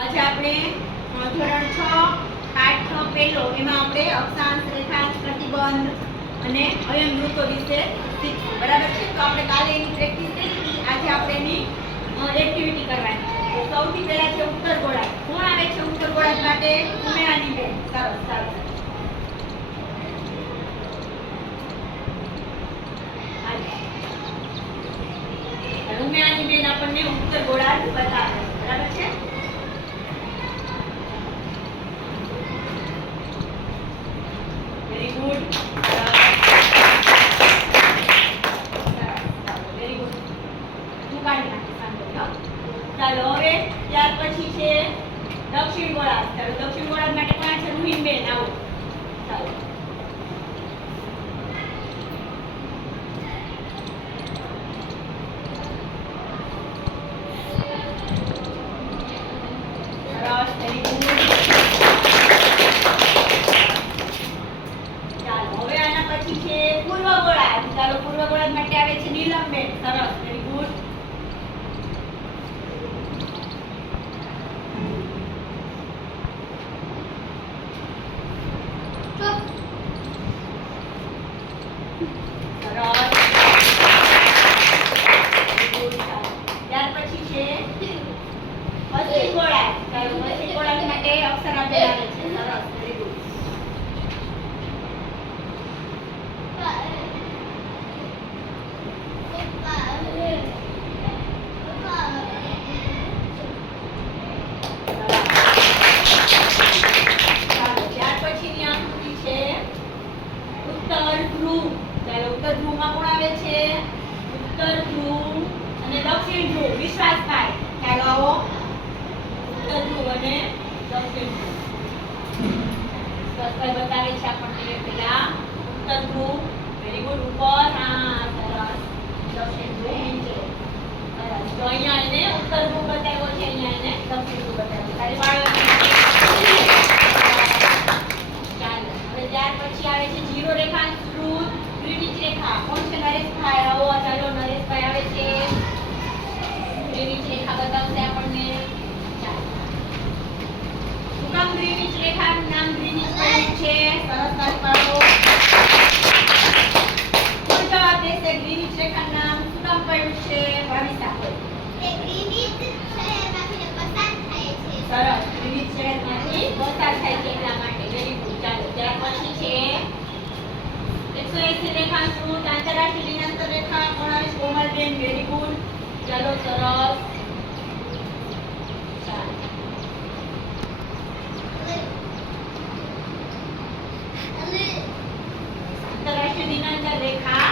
આજે આપણે ધોરણ 6 પાઠ 6 પહેલો એમાં આપણે અક્ષાંશ રેખાંશ પ્રતિબંધ અને અયનવૃત્તો વિશે શીખશું. બરાબર છે? તો આપણે કાલે એની પ્રેક્ટિસ કરી હતી. આજે આપણે એની એક્ટિવિટી કરવાની છે. તો સૌથી પહેલા છે ઉત્તર ગોળાર્ધ. કોણ આવે છે ઉત્તર ગોળાર્ધ માટે? ઉમેરાની બેન. સરસ સરસ. ઉમેરાની બેન આપણને ઉત્તર ગોળાર્ધ બતાવે. બરાબર છે? Very good. Very good. હું કાઢી નાખી સાંભળો. ચાલો હવે ત્યાર પછી છે દક્ષિણ ગોળાર્ધ. ચાલો દક્ષિણ ગોળાર્ધ માટે કોણ છે? રૂહીનબેન આવો. ચાલો માટે આવે છે નીલમબેન. સરસ. Very good. ત્યાર પછી છે પશ્ચિમ ગોળાર્ધ. ચાલો પશ્ચિમ ગોળાર્ધ માટે અપ્સરાબેન આવે છે. સરસ. Very good. ઉત્તર ધ્રુવમાં કોણ આવે છે? ઉત્તર ધ્રુવ અને દક્ષિણ ધ્રુવ. વિશ્વાસભાઈ ચાલો આવો. ઉત્તર ધ્રુવ અને દક્ષિણ ધ્રુવ વિશ્વાસભાઈ બતાવે છે આપણને. પેલા ઉત્તર ધ્રુવ. Very good. ઉપર. હા સરસ. દક્ષિણ ધ્રુવ નીચે. સરસ. તો અહીંયા એને ઉત્તર ધ્રુવ બતાવ્યો છે, અહીંયા એને દક્ષિણ ધ્રુવ બતાવ્યો. તારી બાળકો ચાલો હવે ત્યાર પછી આવે છે જીરો રેખાંશ વૃત્ત. ત્રિવિધ રેખા કોણ છે? નરેશભાઈ આવો. ચાલો નરેશભાઈ આવે છે. ત્રિવિધ રેખા બતાવશે આપણને. ચાલો શું કામ ત્રિવિધ રેખાનું નામ ત્રિવિધ પડ્યું છે? સરસ તાળી પાડો. કોણ જવાબ દેશે? ત્રિવિધ રેખાનું નામ શું કામ પડ્યું છે? ભાવિસા બોલ. તે ત્રિવિધ શહેરમાંથી પસાર થાય છે. સરસ. ત્રિવિધ શહેરમાંથી પસાર થાય છે એટલા માટે. Very good. ચાલો ત્યાર પછી છે 180 રેખાંશ વૃત્ત. આંતરરાષ્ટ્રીય દિનાંતર રેખા કોણ આવે છે? કોમલબેન. Very good. ચાલો સરસ. આંતરરાષ્ટ્રીય દિનાંતર રેખા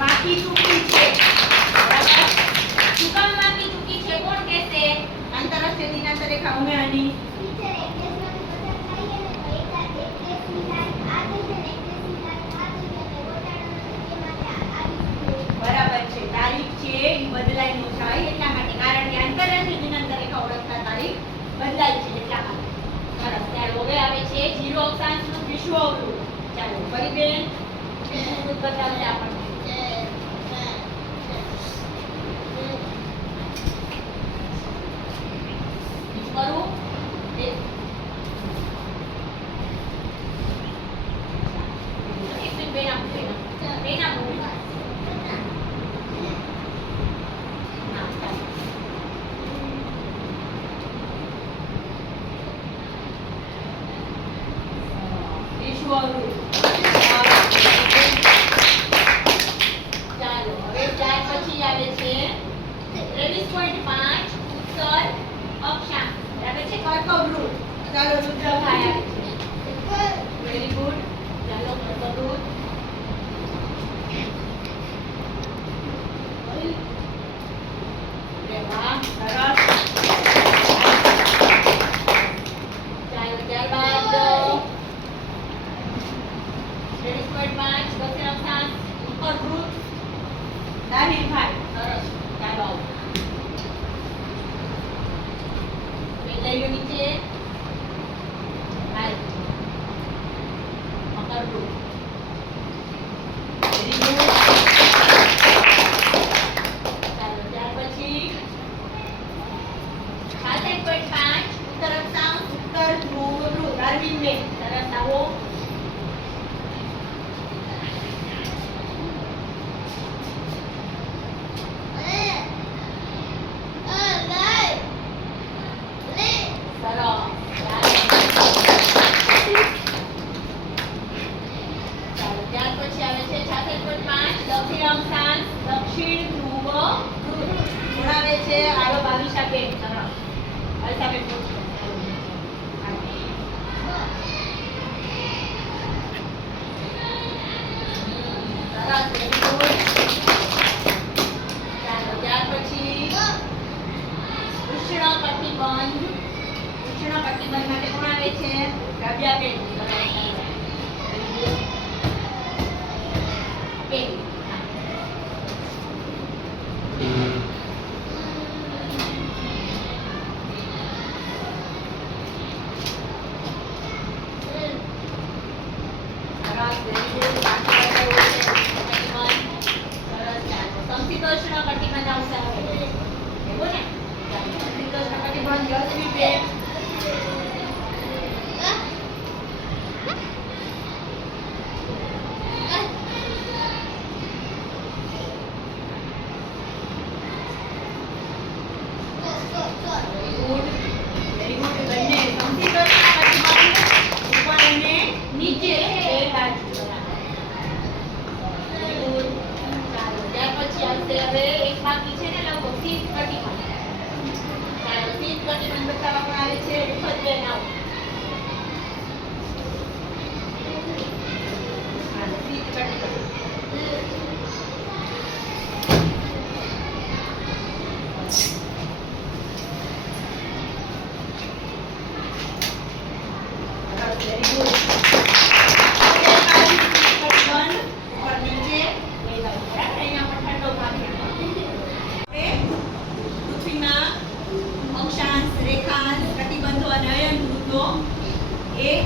બાકી ચૂકી છે. બરાબર? શું કામ બાકી ચૂકી છે? કોણ કહેશે? આંતરરાષ્ટ્રીય દિનાંતર રેખા ઉમેરાની. બરાબર છે. તારીખ છે એ બદલાઈ ન થાય એટલા માટે. કારણ કે આંતરરાષ્ટ્રીય દિનાંતર રેખા ઓળખતા તારીખ બદલાય છે એટલા માટે. સરસ. ચાલો હવે આવે છે જીરો અક્ષાંશનું વિષુવવૃત્ત. ચાલો ફરી બેન વિષુવવૃત્ત બતાવશે આપણને. કરું એક મિનિટ બેન આપો. બેન આપો. ચાલો હવે ત્યાર પછી આવે છે 23.5 ઉત્તર અક્ષાંશ. બરાબર છે? કર્કવૃત્ત. ચાલો રુદ્રભાઈ આવે છે. Very good. ચાલો કર્કવૃત્ત. વાહ સરસ. ચાલો ત્યારબાદ 23.5 દક્ષિણ અક્ષાંશ ઉત્તર વૃત્ત. દાહીરભાઈ. સરસ. ચાલો આવો. લઈ લો નીચે. હાલ મકર વૃત્ત. Very good. ચાલો ત્યાર પછી 66.5 અરવિંદબેન સરસ આવો. ઉષ્ણકટિબંધ માટે કોણ આવે છે? રવ્યાબેન. બેન.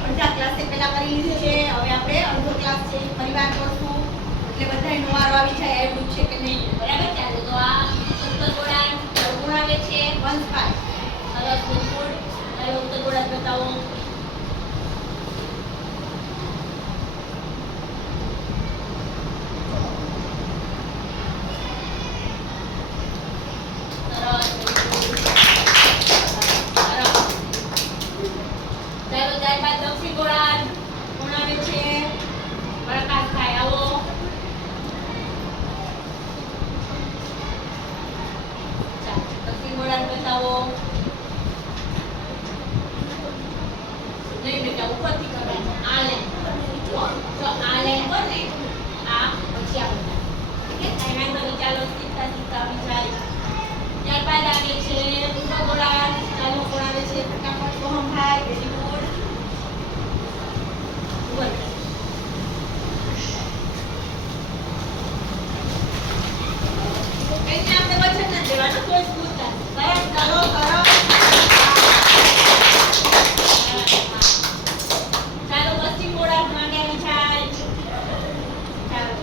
અડધા ક્લાસે પહેલા કરી લીધું છે. હવે આપણે અડધો ક્લાસ છે પરિવાર કરશું એટલે બધાયનો વારો આવી જાય એવું છે કે નહીં. બરાબર. ચાલો તો આ ઉત્તર ગોળાર્ધ ગુણ આવે છે 1/5. સરસ બિલકુલ. ચાલો ઉત્તર ગોળાર્ધ બતાવો. ત્યારબાદ આવે છે પૂર્વ ગોળાર્ધ. ચાલો કોણ આવે છે? ફટાફટ સોહમભાઈ. Very good. એને આપણે વચન નથી દેવાનું, કોઈ પૂછતા સરસ. ચાલો કરો. ચાલો પશ્ચિમ ગોળાર્ધ માટે આવી જાય. ચાલો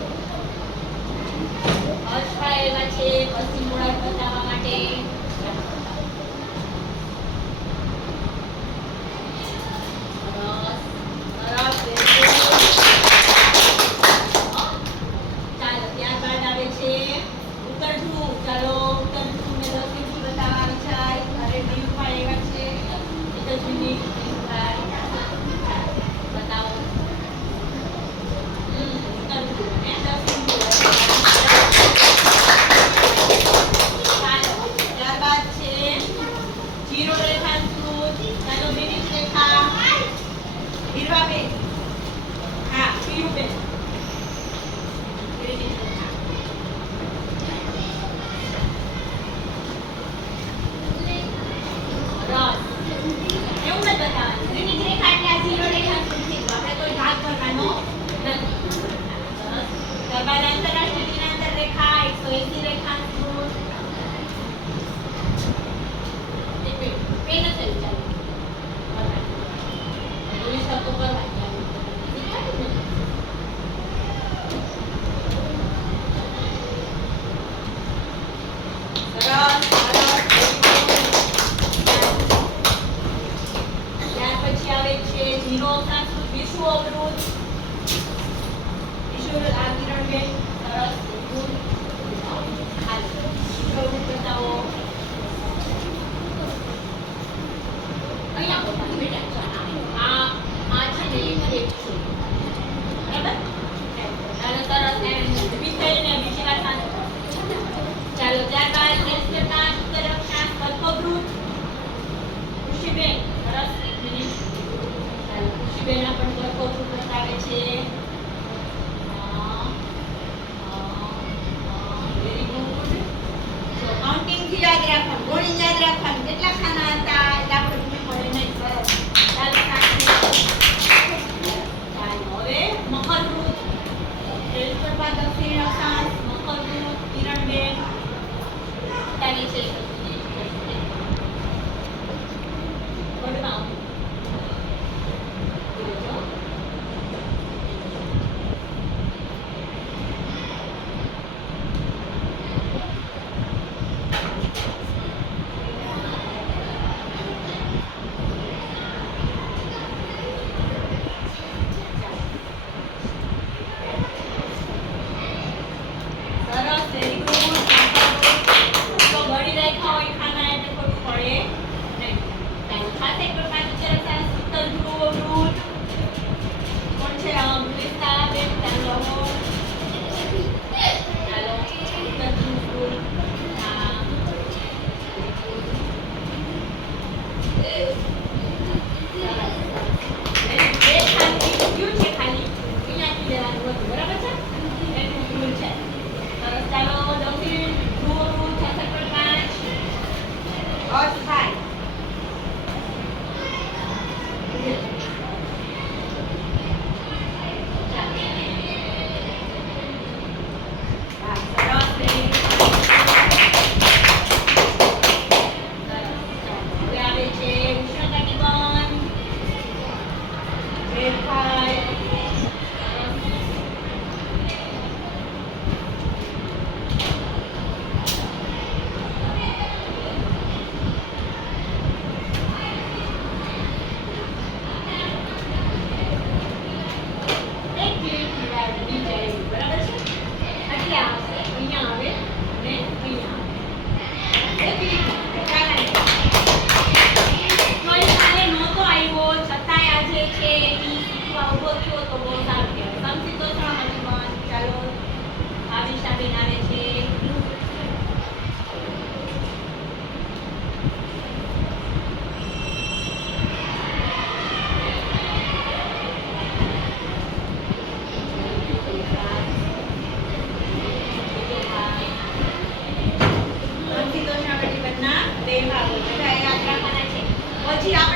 હર્ષભાઈ એવા છે પશ્ચિમ ગોળાર્ધ બતાવવા માટે. ચાલો ત્યારબાદ આવે છે ઉત્તર ધ્રુવ. ચાલો ઉત્તર ધ્રુવને 10 મિનિટ બતાવવા આવી જાય. અરે દિયુભાઈ એવા છે. એક જ મિનિટ દિયુભાઈ બતાવો. ઉત્તર ધ્રુવ ને 10 મિનિટ. ચાલો ત્યારબાદ છે જીરો રેખાંકૃત. ચાલો મિનિટ રેખા. હીરવાબેન. હા પીયુબેન. ત્યારબાદ આંતરરાષ્ટ્રીય દિનાંતર રેખા 180 રેખાંકૃત. પેન જ ચાલુ. જોઈ શકો કરવા ત્યાર પછી આવે છે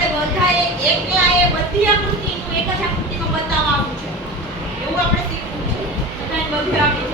આપણે બધાએ એકલાએ બધી આકૃતિનું એક જ આકૃતિમાં બતાવવાનું છે એવું આપણે શીખવું છે બધાને બધું આવડી